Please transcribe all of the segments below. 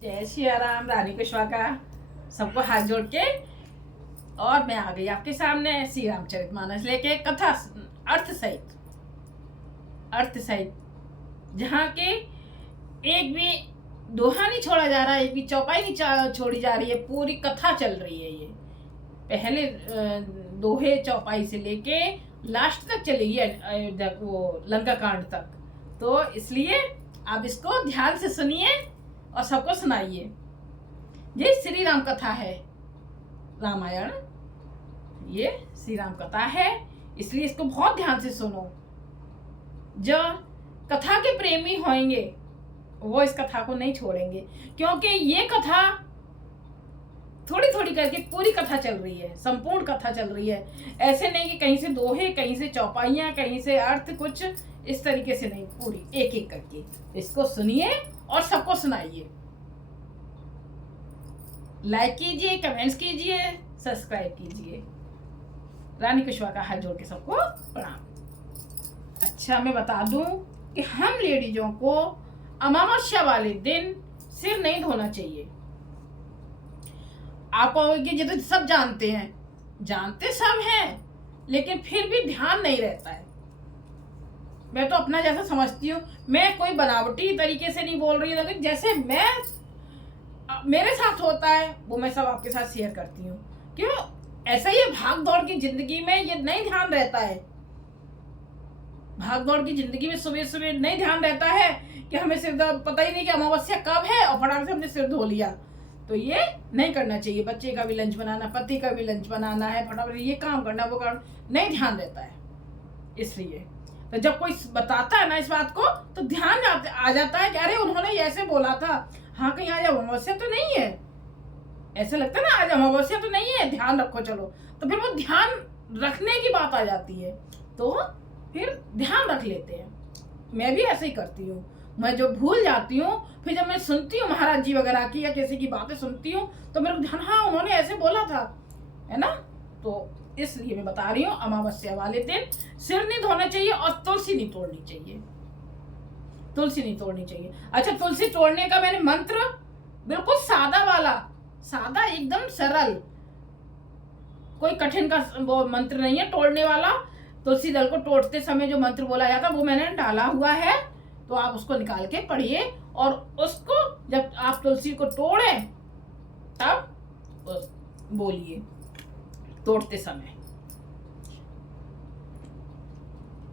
जय श्री राम। रानी कुशवाहा सबको हाथ जोड़ के और मैं आ गई आपके सामने श्री रामचरितमानस लेके कथा अर्थ सहित जहाँ के एक भी दोहा नहीं छोड़ा जा रहा है, एक भी चौपाई नहीं छोड़ी जा रही है, पूरी कथा चल रही है। ये पहले दोहे चौपाई से लेके लास्ट तक चली है, वो लंका कांड तक। तो इसलिए आप इसको ध्यान से सुनिए और सबको सुनाइए। ये श्री राम कथा है, रामायण ये श्री राम कथा है, इसलिए इसको बहुत ध्यान से सुनो। जो कथा के प्रेमी होंगे वो इस कथा को नहीं छोड़ेंगे, क्योंकि ये कथा थोड़ी थोड़ी करके पूरी कथा चल रही है, संपूर्ण कथा चल रही है। ऐसे नहीं कि कहीं से दोहे, कहीं से चौपाइयां, कहीं से अर्थ, कुछ इस तरीके से नहीं, पूरी एक एक करके इसको सुनिए और सबको सुनाइए। लाइक कीजिए, कमेंट्स कीजिए, सब्सक्राइब कीजिए। रानी कुशवाहा का हाथ जोड़ के सबको प्रणाम। अच्छा, मैं बता दूं कि हम लेडीजों को अमावस्या वाले दिन सिर नहीं धोना चाहिए। आप कहोगे ये तो सब जानते हैं, जानते सब हैं, लेकिन फिर भी ध्यान नहीं रहता है। मैं तो अपना जैसा समझती हूँ, मैं कोई बनावटी तरीके से नहीं बोल रही हूँ, लेकिन जैसे मेरे साथ होता है वो मैं सब आपके साथ शेयर करती हूँ। क्यों ऐसा ही भाग दौड़ की जिंदगी में ये नहीं ध्यान रहता है। भाग दौड़ की जिंदगी में सुबह सुबह नहीं ध्यान रहता है कि हमें सिर पता ही नहीं कि अमावस्या कब है और फटाक से हमने सिर धो लिया। तो ये नहीं करना चाहिए। बच्चे का भी लंच बनाना, पति का भी लंच बनाना है, फटाफट ये काम करना, वो काम नहीं ध्यान रहता है। इसलिए तो जब कोई बताता है ना इस बात को, तो ध्यान आ जाता है कि अरे उन्होंने ऐसे बोला था, हाँ कहीं आज अमावस्या तो नहीं है। ऐसे लगता है ना आज अमावस्या तो नहीं है, ध्यान रखो चलो। तो फिर वो ध्यान रखने की बात आ जाती है, तो फिर ध्यान रख लेते हैं। मैं भी ऐसे ही करती हूँ। मैं जो भूल जाती हूँ, फिर जब मैं सुनती हूँ महाराज जी वगैरह की या किसी की बातें सुनती हूँ, तो मेरे को ध्यान, हाँ उन्होंने ऐसे बोला था, है ना। तो इसलिए मैं बता रही हूँ, अमावस्या वाले दिन सिर नहीं धोना चाहिए और तुलसी नहीं तोड़नी चाहिए। तुलसी नहीं तोड़नी चाहिए। अच्छा, तुलसी तोड़ने का मैंने मंत्र बिल्कुल सादा वाला, सादा एकदम सरल, कोई कठिन का वो मंत्र नहीं है तोड़ने वाला। तुलसी दल को तोड़ते समय जो मंत्र बोला जाता वो मैंने डाला हुआ है, तो आप उसको निकाल के पढ़िए और उसको जब आप तुलसी को तोड़े तब बोलिए तोड़ते समय।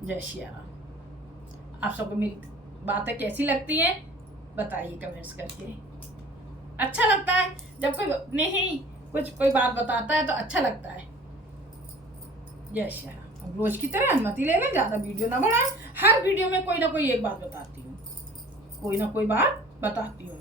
जय श्री राम। आप सबको मेरी बातें कैसी लगती हैं बताइए कमेंट्स करके। अच्छा लगता है जब कोई नहीं कुछ कोई बात बताता है तो अच्छा लगता है। जय श्री राम। अब रोज की तरह अनुमति ले लें, ज्यादा वीडियो ना बढ़ाएं। हर वीडियो में कोई ना कोई एक बात बताती हूँ, कोई ना कोई बात बताती हूँ।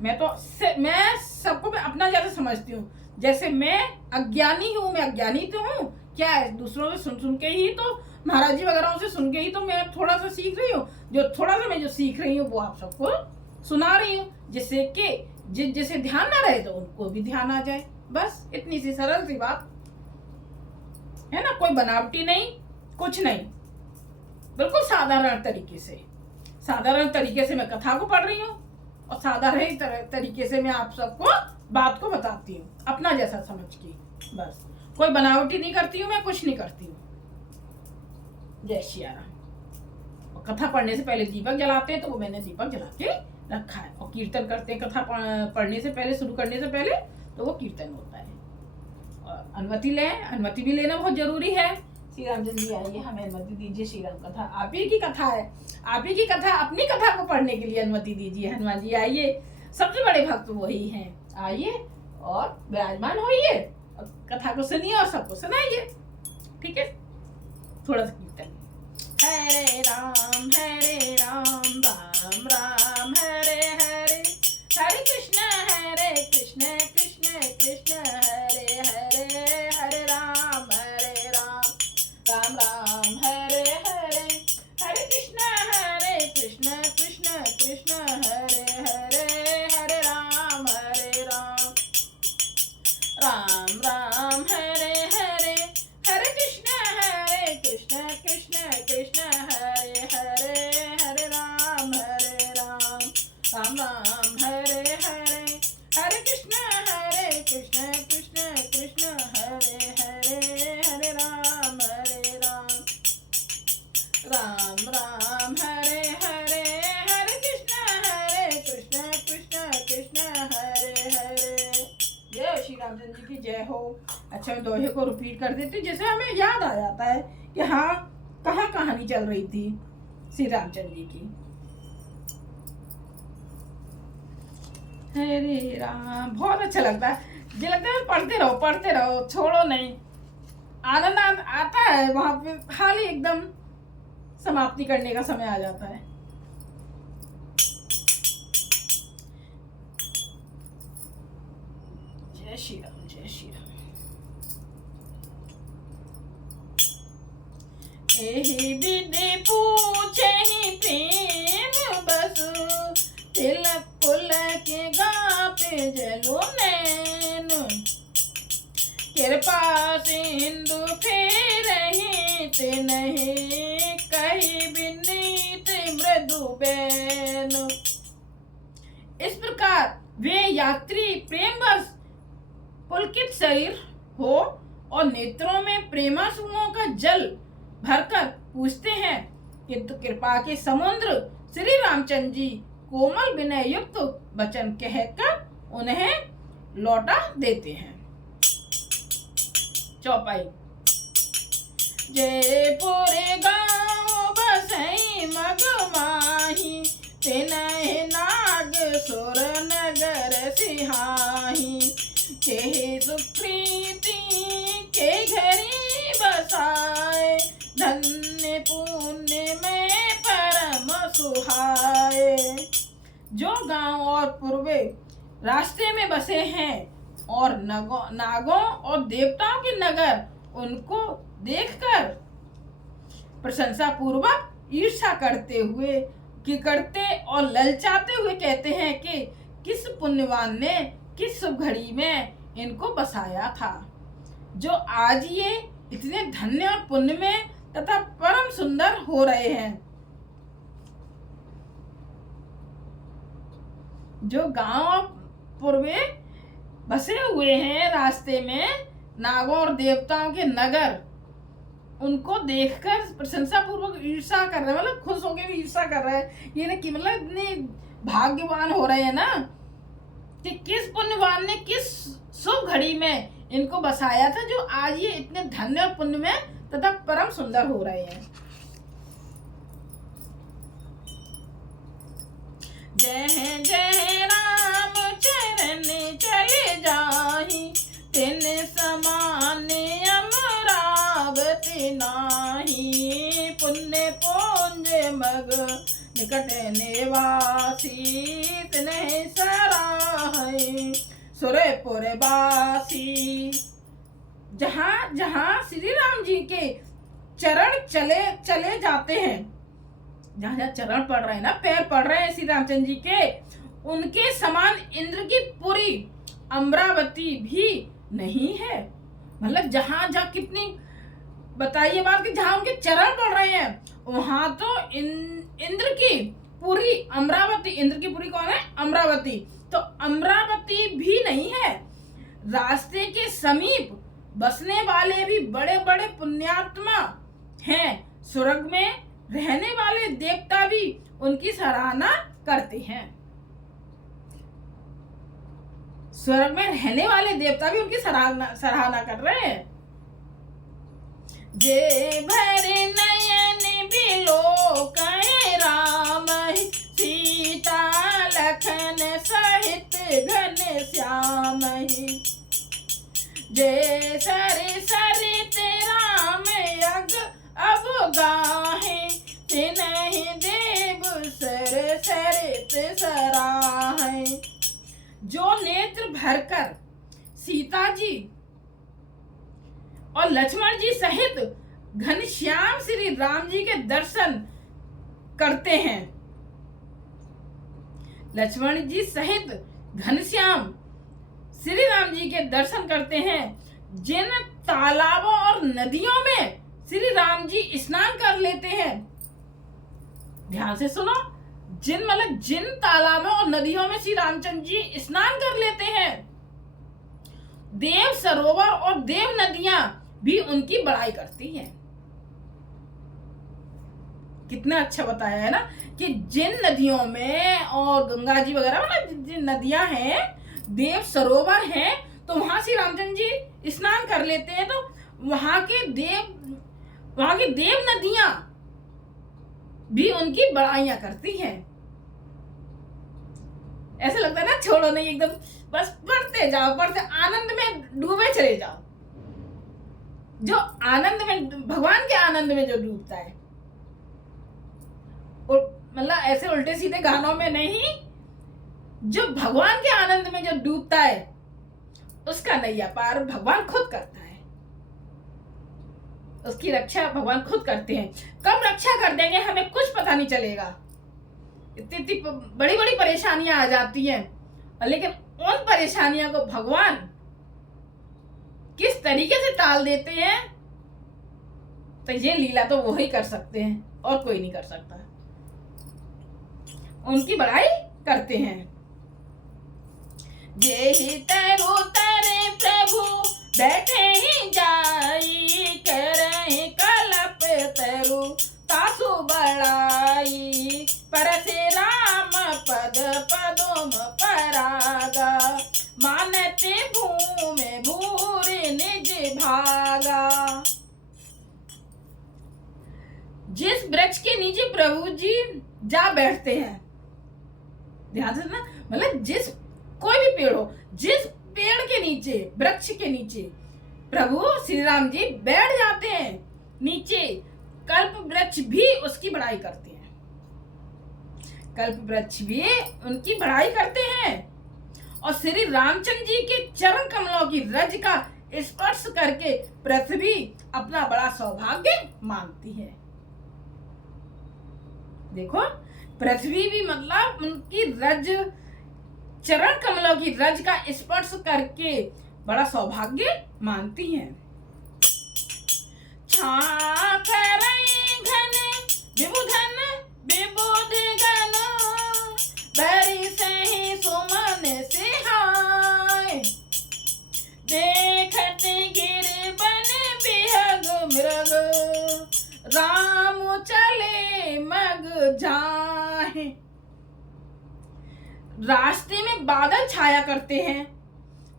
मैं सबको मैं अपना जैसे समझती हूँ। जैसे मैं अज्ञानी हूँ, मैं अज्ञानी तो हूँ, क्या है दूसरों से सुन के ही तो, महाराज जी वगैरह से सुन के ही तो मैं थोड़ा सा सीख रही हूँ। जो थोड़ा सा मैं जो सीख रही हूँ वो आप सबको सुना रही हूँ, जिससे कि जिसे ध्यान ना रहे तो उनको भी ध्यान आ जाए। बस इतनी सी सरल सी बात है ना। कोई बनावटी नहीं, कुछ नहीं, बिल्कुल साधारण तरीके से मैं कथा को पढ़ रही हूँ और साधारण तरीके से मैं आप सबको बात को बताती हूँ, अपना जैसा समझ के। बस कोई बनावटी नहीं करती हूँ, मैं कुछ नहीं करती हूँ। जय श्री राम। कथा पढ़ने से पहले दीपक जलाते हैं, तो वो मैंने दीपक जला के रखा है। और कीर्तन करते हैं कथा पढ़ने से पहले, शुरू करने से पहले, तो वो कीर्तन होता है। और अनुमति लें, अनुमति भी लेना बहुत जरूरी है। श्री रामचंद्र जी आइए, हमें अनुमति दीजिए। श्री राम कथा आप ही की कथा है, आप ही की कथा, अपनी कथा को पढ़ने के लिए अनुमति दीजिए। हनुमान जी आइए, सबसे बड़े भक्त वही हैं। आइए और विराजमान होइए और कथा को सुनिए और सबको सुनाइए। ठीक है, थोड़ा सा कीर्तन। हरे राम राम राम हरे हरे, हरे कृष्ण कृष्ण कृष्ण हरे हरे, हरे राम राम राम हरे हरे, हरे कृष्ण कृष्ण कृष्ण हरे हरे, हरे राम राम राम हरे हरे, हरे कृष्ण कृष्ण कृष्ण हरे हरे, हरे राम रामचंद्र जी की जय हो। अच्छा, मैं दोहे को रिपीट कर देती हूँ, जैसे हमें याद आ जाता है कि हाँ कहाँ कहानी चल रही थी श्री रामचंद्र जी की। हरे राम, बहुत अच्छा लगता है, मुझे लगता है पढ़ते रहो छोड़ो नहीं। आनंद आता है वहां पे, हाल ही एकदम समाप्ति करने का समय आ जाता है। जय श्री राम, जय श्री राम। एहि विधि पूछे ही प्रेम बसु, तिलक पुलक गापे जलो नैन, कृपा सिंधु फेरहि तिन्हि, कहि विनीत मृदु बैन। इस प्रकार वे यात्री प्रेमवश पुलकित शरीर हो और नेत्रों में प्रेमाश्रुओं का जल भरकर पूछते हैं, किंतु कृपा के समुद्र श्री रामचंद्र जी कोमल विनय युक्त वचन कहकर उन्हें लौटा देते हैं। चौपाई। जयपुर गाँव बसई मग माही, तिनहि नाग सुर नगर सिहाही, के सुप्रीति के घरी बसाए, धन्य पुण्य में परम सुहाए। जो गांव और पूर्वे रास्ते में बसे हैं और नागों और देवताओं के नगर, उनको देखकर प्रशंसा पूर्वक ईर्ष्या करते और ललचाते हुए कहते हैं कि किस पुण्यवान ने किस शुभ घड़ी में इनको बसाया था, जो आज ये इतने धन्य और पुण्य में तथा परम सुंदर हो रहे हैं। जो गांव पूर्वे बसे हुए हैं रास्ते में, नागों और देवताओं के नगर, उनको देखकर प्रशंसा पूर्वक ईर्ष्या कर रहे हैं, मतलब खुश होकर भी ईर्ष्या कर रहे हैं। ये ना कि मतलब इतने भाग्यवान हो रहे हैं ना, कि किस पुण्यवान ने किस शुभ घड़ी में इनको बसाया था, जो आज ये इतने धन्य और पुण्य में तथा परम सुंदर हो रहे हैं। जय जय राम चरण चले जाहि, तिन समान अमरावती नाही, पुण्य पुंज मग निकट निवासी, तिन्हि सराहै सुरपुर वासी। जहाँ जहाँ श्री राम जी के चरण चले जाते हैं, जहाँ जहाँ चरण पड़ रहे हैं ना, पैर पड़ रहे हैं श्री रामचंद्र जी के, उनके समान इंद्र की पुरी अमरावती भी नहीं है। मतलब जहाँ जहाँ कितनी बताइए बात, कि जहाँ उनके चरण पड़ रहे हैं वहां तो इंद्र की पुरी अमरावती, इंद्र की पुरी कौन है? अमरावती। तो अमरावती भी नहीं है। रास्ते के समीप बसने वाले भी बड़े बड़े पुण्यात्मा हैं। स्वर्ग में रहने वाले देवता भी उनकी सराहना करते हैं। स्वर्ग में रहने वाले देवता भी उनकी सराहना कर रहे हैं। जे भरे नयन बिलोकहि राम, सीता लखन सहित घन श्याम, जे सर सरित राम यज्ञ अब गाहे, तिन्हि देव सर सरित सराहे। जो नेत्र भरकर सीता जी और लक्ष्मण जी सहित घनश्याम श्री राम जी के दर्शन करते हैं, लक्ष्मण जी सहित घनश्याम श्री राम जी के दर्शन करते हैं, जिन तालाबों और नदियों में श्री राम जी स्नान कर लेते हैं। ध्यान से सुनो, जिन तालाबों और नदियों में श्री रामचंद्र जी स्नान कर लेते हैं, देव सरोवर और देव नदियां भी उनकी बड़ाई करती हैं। कितना अच्छा बताया है ना, कि जिन नदियों में और गंगा जी वगैरह मतलब जिन नदियां हैं, देव सरोवर हैं, तो वहां श्री रामचंद्र जी स्नान कर लेते हैं, तो वहां की देव नदियां भी उनकी बड़ाइयां करती हैं। ऐसा लगता है ना, छोड़ो नहीं, एकदम बस पढ़ते जाओ, पढ़ते आनंद में डूबे चले जाओ। जो आनंद में, भगवान के आनंद में जो डूबता है, और मतलब ऐसे उल्टे सीधे गानों में नहीं, जो भगवान के आनंद में जो डूबता है उसका नैया पार भगवान खुद करता है। उसकी रक्षा भगवान खुद करते हैं। कब रक्षा कर देंगे हमें कुछ पता नहीं चलेगा। इतनी बड़ी बड़ी परेशानियां आ जाती हैं, लेकिन उन परेशानियों को भगवान किस तरीके से टाल देते हैं, तो ये लीला तो वो ही कर सकते हैं और कोई नहीं कर सकता। उनकी बड़ाई करते हैं। जे ही तरो तरे प्रभु बैठे ही जाई, करहि कलप तरु तासु बड़ाई, परसे राम पद पदोम परागा, मानते भूमि भूरि निज भागा। जिस वृक्ष के नीचे प्रभु जी जा बैठते हैं, ध्यान से ना, मतलब जिस कोई भी पेड़ हो, जिस पेड़ के नीचे, वृक्ष के नीचे प्रभु श्री राम जी बैठ जाते हैं, नीचे कल्प वृक्ष भी उसकी बड़ाई करते हैं। कल्प वृक्ष भी उनकी बड़ाई करते हैं। और श्री रामचंद्र जी के चरण कमलों की रज का स्पर्श करके पृथ्वी अपना बड़ा सौभाग्य मानती है। देखो, पृथ्वी भी मतलब उनकी रज, चरण कमलों की रज का स्पर्श करके बड़ा सौभाग्य मानती हैं। घन विबुधन विबुध गण, बरी सही सुमन सिहाय, देखत गिर बन बिहग मृग, राम चले मग जाए। रास्ते में बादल छाया करते हैं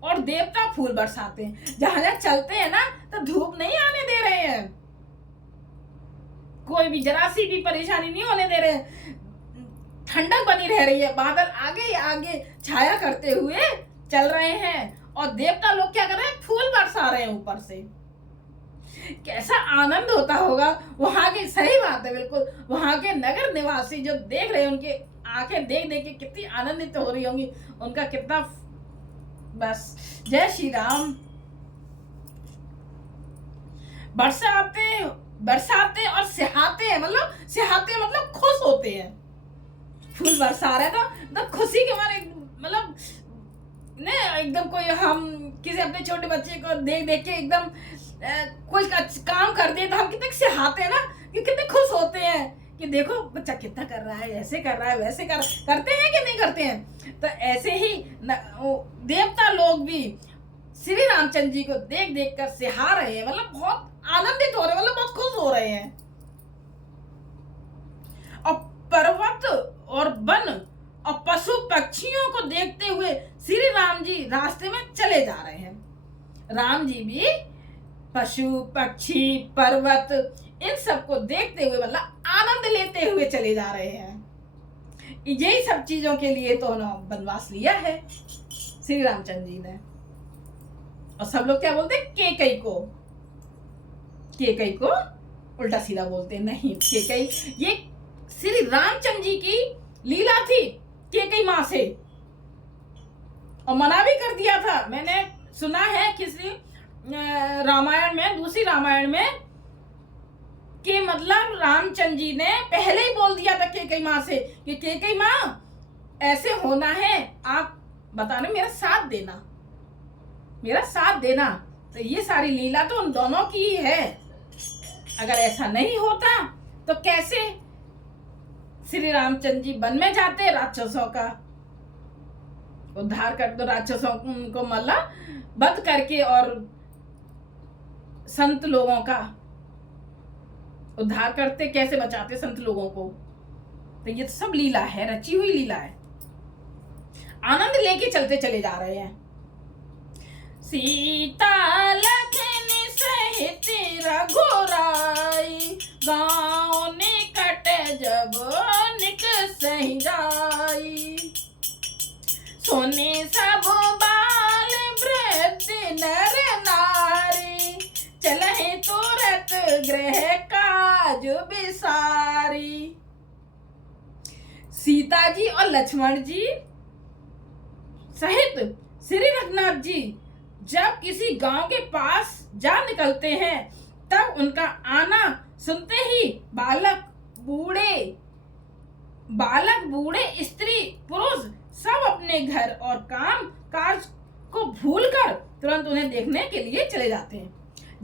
और देवता फूल बरसाते हैं। जहां जहां चलते हैं ना, तो धूप नहीं आने दे रहे हैं, कोई भी जरा सी भी परेशानी नहीं होने दे रहे, ठंडक बनी रह रही है। बादल आगे ही आगे छाया करते हुए चल रहे हैं और देवता लोग क्या कर रहे हैं, फूल बरसा रहे हैं ऊपर से। कैसा आनंद होता होगा वहां के, सही बात है बिल्कुल, वहां के नगर निवासी जो देख रहे हैं, उनके आंखें देख देख के कितनी आनंदित हो रही होंगी, उनका कितना, बस जय श्री राम। बरसाते और सिहाते हैं, मतलब सिहाते मतलब खुश होते हैं। फूल बरसा रहे तो खुशी के मारे, मतलब ने एकदम, कोई हम किसी अपने छोटे बच्चे को देख देख के एकदम कोई काम कर दे तो हम कितने सिहाते हैं ना, कि कितने खुश होते हैं कि देखो बच्चा कितना कर रहा है, ऐसे कर रहा है, वैसे करते हैं कि नहीं करते हैं। तो ऐसे ही देवता लोग भी श्री रामचंद्र जी को देख देख कर सिहा रहे हैं, मतलब बहुत आनंदित हो रहे हैं, मतलब बहुत खुश हो रहे हैं। और पर्वत और वन और पशु पक्षियों को देखते हुए श्री राम जी रास्ते में चले जा रहे हैं। राम जी भी पशु पक्षी पर्वत इन सबको देखते हुए, मतलब आनंद लेते हुए चले जा रहे हैं। यही सब चीजों के लिए तो उन्होंने वनवास लिया है श्री रामचंद्र जी ने। और सब लोग क्या बोलते हैं, केकई को उल्टा सीधा बोलते हैं। नहीं, केकई ये श्री रामचंद्र जी की लीला थी केकई माँ से, और मना भी कर दिया था। मैंने सुना है किसी रामायण में, दूसरी रामायण में, कि मतलब रामचंद्र जी ने पहले ही बोल दिया था केकई माँ से कि केकई माँ ऐसे होना है, आप बताने मेरा साथ देना। तो ये सारी लीला तो उन दोनों की ही है। अगर ऐसा नहीं होता तो कैसे श्री रामचंद्र जी वन में जाते, राक्षसों का उद्धार कर दो, राक्षसों को मतलब वध करके और संत लोगों का उद्धार करते, कैसे बचाते संत लोगों को। तो ये सब लीला है, रची हुई लीला है। आनंद लेके चलते चले जा रहे हैं। सीता लखन सहित रघुराई, गाँव निकट जब निकसहि जाई। सुने सब बाल वृद्ध नर नारी, चलहि तुरत गृह काज बिसारी। सीता जी और लक्ष्मण जी सहित श्री रघुनाथ जी जब किसी गांव के पास जा निकलते हैं, तब उनका आना सुनते ही बालक बूढ़े स्त्री पुरुष सब अपने घर और काम काज को भूलकर तुरंत उन्हें देखने के लिए चले जाते हैं।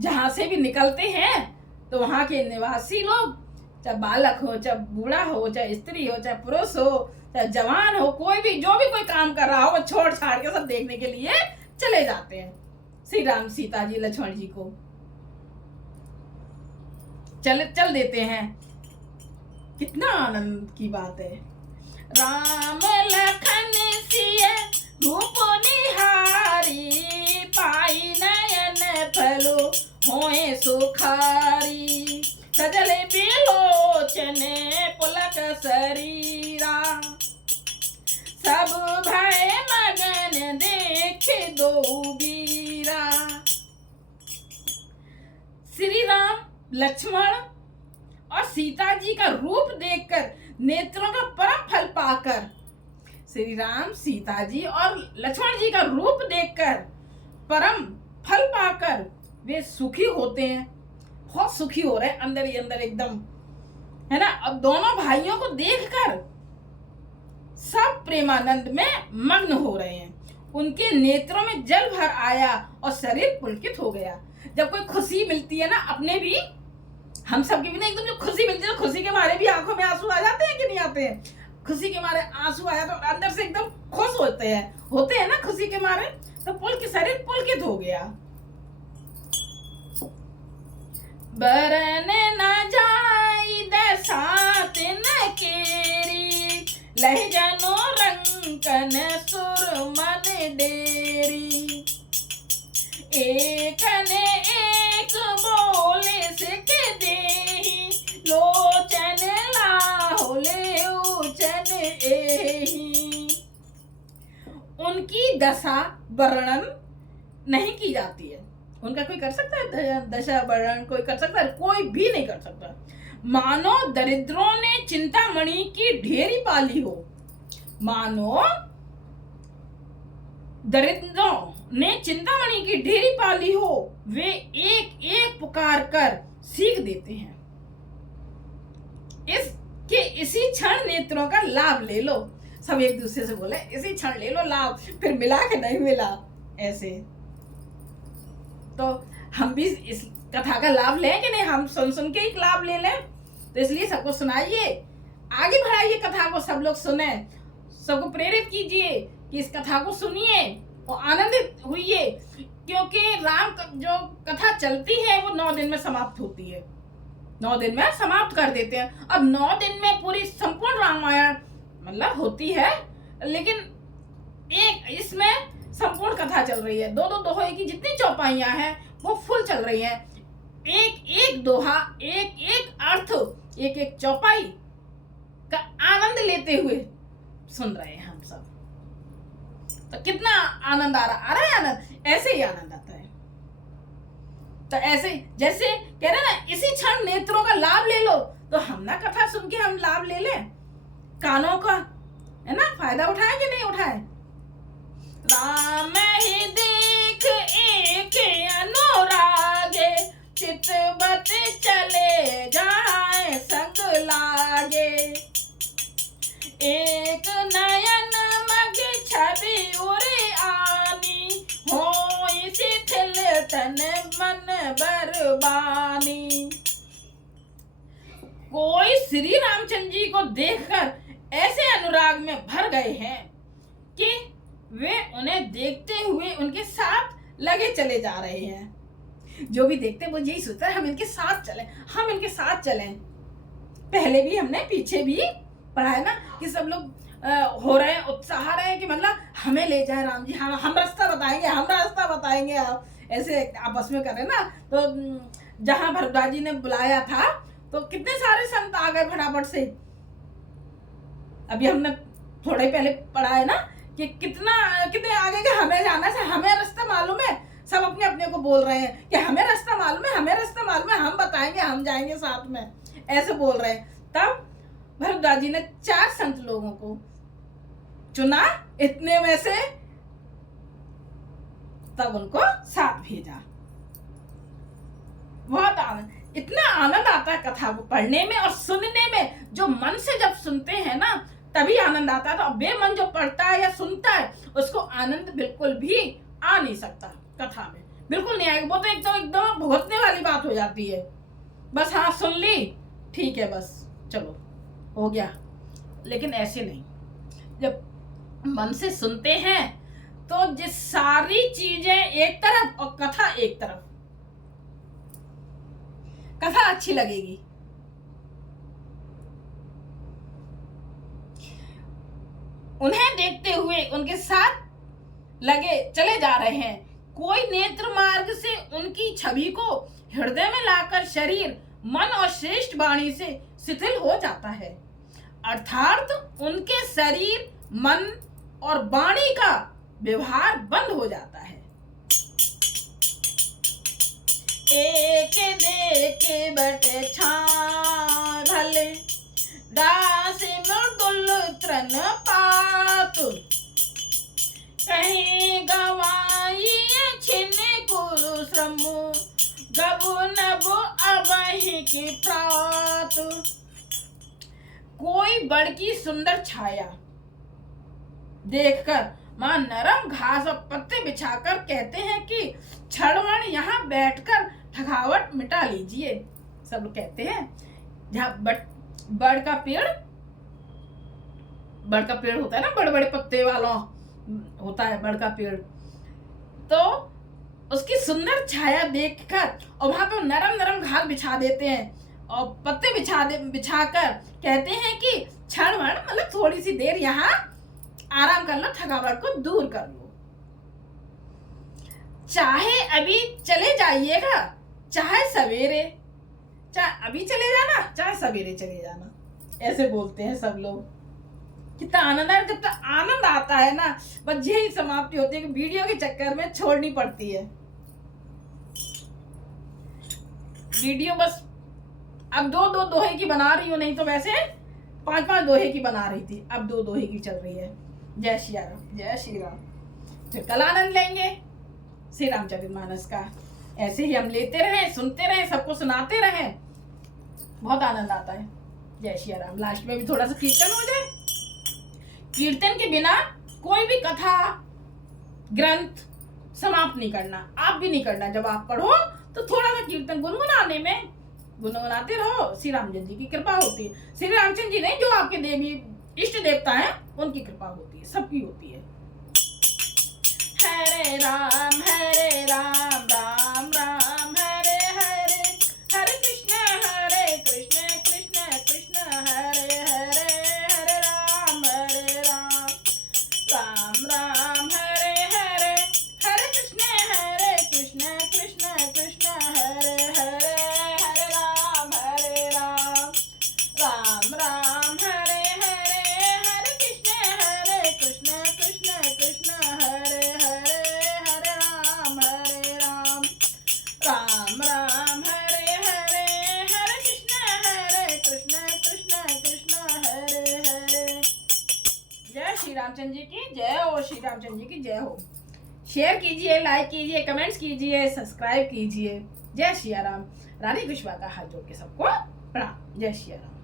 जहां से भी निकलते हैं तो वहां के निवासी लोग, चाहे बालक हो, चाहे बूढ़ा हो, चाहे स्त्री हो, चाहे पुरुष हो, चाहे जवान हो, कोई भी जो भी कोई काम कर रहा हो, वो छोड़ छाड़ के सब देखने के लिए चले जाते हैं श्री राम सीता जी लक्ष्मण जी को चल देते हैं। कितना आनंद की बात है। राम लखन सिय रूप निहारी, पाई नयन फलो होए सुखारी। सजल बिलोचन पुलक शरीरा, सब भय मगन देख दो बीरा। श्री राम लक्ष्मण और सीता जी का रूप देखकर, नेत्रों का परम फल पाकर, श्री राम सीता जी और लक्ष्मण जी का रूप देखकर परम फल पाकर वे सुखी होते हैं। बहुत सुखी हो रहे हैं अंदर ही अंदर एकदम, है ना। अब दोनों भाइयों को देखकर सब प्रेमानंद में मग्न हो रहे हैं। उनके नेत्रों में जल भर आया और शरीर पुलकित हो गया। जब कोई खुशी मिलती है ना, अपने भी, हम सब की भी ना, एकदम जो खुशी मिलती है, खुशी के मारे भी आंखों में आंसू आ जाते हैं कि नहीं आते हैं। खुशी के मारे आंसू आया तो अंदर से एकदम खुश होते हैं ना खुशी के मारे, तो पुलकित, शरीर पुलकित हो गया। बरन न जाई दसात न केरी, लह जनो रंकन सुर मन डेरी। एक ने एक बोले सिख देही, लोचन लाहोले उचन एही। उनकी दशा वर्णन नहीं की जाती है। उनका कोई कर सकता है दशा वर्णन? कोई कर सकता है? कोई भी नहीं कर सकता। मानो दरिद्रों ने चिंतामणि की ढेरी पाली हो, मानो दरिद्रों ने चिंतामणि की ढेरी पाली हो। वे एक एक पुकार कर सीख देते हैं। इसी क्षण नेत्रों का लाभ ले लो। सब एक दूसरे से बोले इसी क्षण ले लो लाभ, फिर मिला के नहीं मिला। ऐसे तो हम भी इस कथा का लाभ लें कि नहीं? हम सुन के ही लाभ ले लें। तो इसलिए सबको सुनाइए, आगे बढ़ाइए कथा को, सब लोग सुने, सबको प्रेरित कीजिए कि इस कथा को सुनिए और आनंदित होइए। क्योंकि राम जो कथा चलती है वो 9 दिन में समाप्त होती है। 9 दिन में समाप्त कर देते हैं। अब 9 दिन में पूरी संपूर्ण रामायण मतलब होती है, लेकिन एक इसमें संपूर्ण कथा चल रही है। 2-2 दोहे की जितनी चौपाइयां हैं वो फुल चल रही हैं। एक दोहा, एक अर्थ, एक चौपाई का आनंद लेते हुए सुन रहे हैं हम सब। तो कितना आनंद आ रहा है आनंद, ऐसे ही आनंद आता है। तो ऐसे जैसे कह रहे ना, इसी क्षण नेत्रों का लाभ ले लो, तो हम ना कथा सुन के हम लाभ ले लें, कानों का, है ना, फायदा उठाए कि नहीं उठाए। राम ही देख एक अनुरागे, चितवत चले जाए संग लागे। एक नयन मग छवि उरे आनी, हो शिथिल तन मन बरबानी। कोई श्री रामचंद्र जी को देखकर ऐसे अनुराग में भर गए हैं कि वे उन्हें देखते हुए उनके साथ लगे चले जा रहे हैं। जो भी देखते हैं वो यही सोचता है हम इनके साथ चलें, हम इनके साथ चलें। पहले भी हमने पीछे भी पढ़ा है ना कि सब लोग हो रहे हैं, उत्साह रहे हैं कि मतलब हमें ले जाए राम जी, हम रास्ता बताएंगे, हम रास्ता बताएंगे। आप ऐसे आपस में कर रहे ना। तो जहाँ भरद्वाज जी ने बुलाया था तो कितने सारे संत आ गए फटाफट से। अभी हमने थोड़े ही पहले पढ़ा है ना कि कितने आगे के हमें जाना है, हमें रास्ता मालूम है। सब अपने अपने को बोल रहे हैं कि हमें रास्ता मालूम है, हमें रास्ता मालूम है, हम बताएंगे, हम जाएंगे साथ में, ऐसे बोल रहे हैं। तब भरद्वाज जी ने 4 संत लोगों को चुना इतने में से, तब उनको साथ भेजा। बहुत आनंद, इतना आनंद आता है कथा को पढ़ने में और सुनने में। जो मन से जब सुनते हैं ना तभी आनंद आता है। तो बेमन जो पढ़ता है या सुनता है उसको आनंद बिल्कुल भी आ नहीं सकता कथा में, बिल्कुल नहीं आएगा। वो तो एकदम भुगतने वाली बात हो जाती है। बस हाँ सुन ली, ठीक है, बस चलो हो गया। लेकिन ऐसे नहीं, जब मन से सुनते हैं तो जिस सारी चीजें एक तरफ और कथा एक तरफ, कथा अच्छी लगेगी। उन्हें देखते हुए उनके साथ लगे चले जा रहे हैं। कोई नेत्र मार्ग से उनकी छवि को हृदय में लाकर शरीर, मन और श्रेष्ठ वाणी से शिथिल हो जाता है। अर्थात उनके शरीर, मन और वाणी का व्यवहार बंद हो जाता है। एक देखे बट छाँ भले, दास मृदुल त्रन पातु, कहीं गवाई छिन कुश्रम, गबु नबु अबहि की प्रात। कोई बड़ की सुंदर छाया देखकर मां नरम घास और पत्ते बिछाकर कहते हैं कि क्षणभर यहाँ बैठकर थकावट मिटा लीजिए। सब लोग कहते हैं जहाँ बड़ का पेड़ होता है ना, बड़े बड़े पत्ते वाला होता है बड़ का पेड़, तो उसकी सुंदर छाया देखकर और वहां पर नरम नरम घास बिछा देते हैं और पत्ते बिछाकर कहते हैं कि क्षणभर मतलब थोड़ी सी देर यहाँ आराम कर लो, थकावट को दूर कर लो। चाहे अभी चले जाइएगा, चाहे सवेरे, चाहे अभी चले जाना, चाहे सवेरे चले जाना, ऐसे बोलते हैं सब लोग। कितना आनंद है, कितना आनंद आता है ना। बस यही समाप्ति होती है कि वीडियो के चक्कर में छोड़नी पड़ती है वीडियो। बस अब 2 दोहे की बना रही हूँ, नहीं तो वैसे 5 दोहे की बना रही थी, अब 2 दोहे की चल रही है। जय श्री राम, जय श्री राम। फिर कल आनंद लेंगे श्री रामचरितमानस का। ऐसे ही हम लेते रहें, सुनते रहें, सबको सुनाते रहें, बहुत आनंद आता है। जय श्री राम। लास्ट में भी थोड़ा सा कीर्तन हो जाए। कीर्तन के बिना कोई भी कथा ग्रंथ समाप्त नहीं करना, आप भी नहीं करना। जब आप पढ़ो तो थोड़ा सा कीर्तन गुनगुनाने में गुनगुनाते रहो। श्री रामचंद्र जी की कृपा होती है। श्री रामचंद्र जी नहीं, जो आपके देवी इष्ट देवता हैं उनकी कृपा होती है, सबकी होती है। हरे राम राम राम हरे हरे, हरे कृष्ण कृष्ण कृष्ण हरे हरे, हरे राम राम राम हरे हरे, हरे कृष्ण कृष्ण कृष्ण हरे हरे, हरे राम राम राम हरे हरे, हरे कृष्ण कृष्ण कृष्ण हरे हरे, हरे राम राम हरे हरे, हरे कृष्ण कृष्ण कृष्ण हरे हरे। जय श्री रामचंद्र जी की जय हो, श्री रामचंद्र जी की जय हो। शेयर कीजिए, लाइक कीजिए, कमेंट्स कीजिए, सब्सक्राइब कीजिए। जय श्री राम। रानी कुशवाहा का हाथ जोड़ के सबको प्रणाम। जय श्री राम।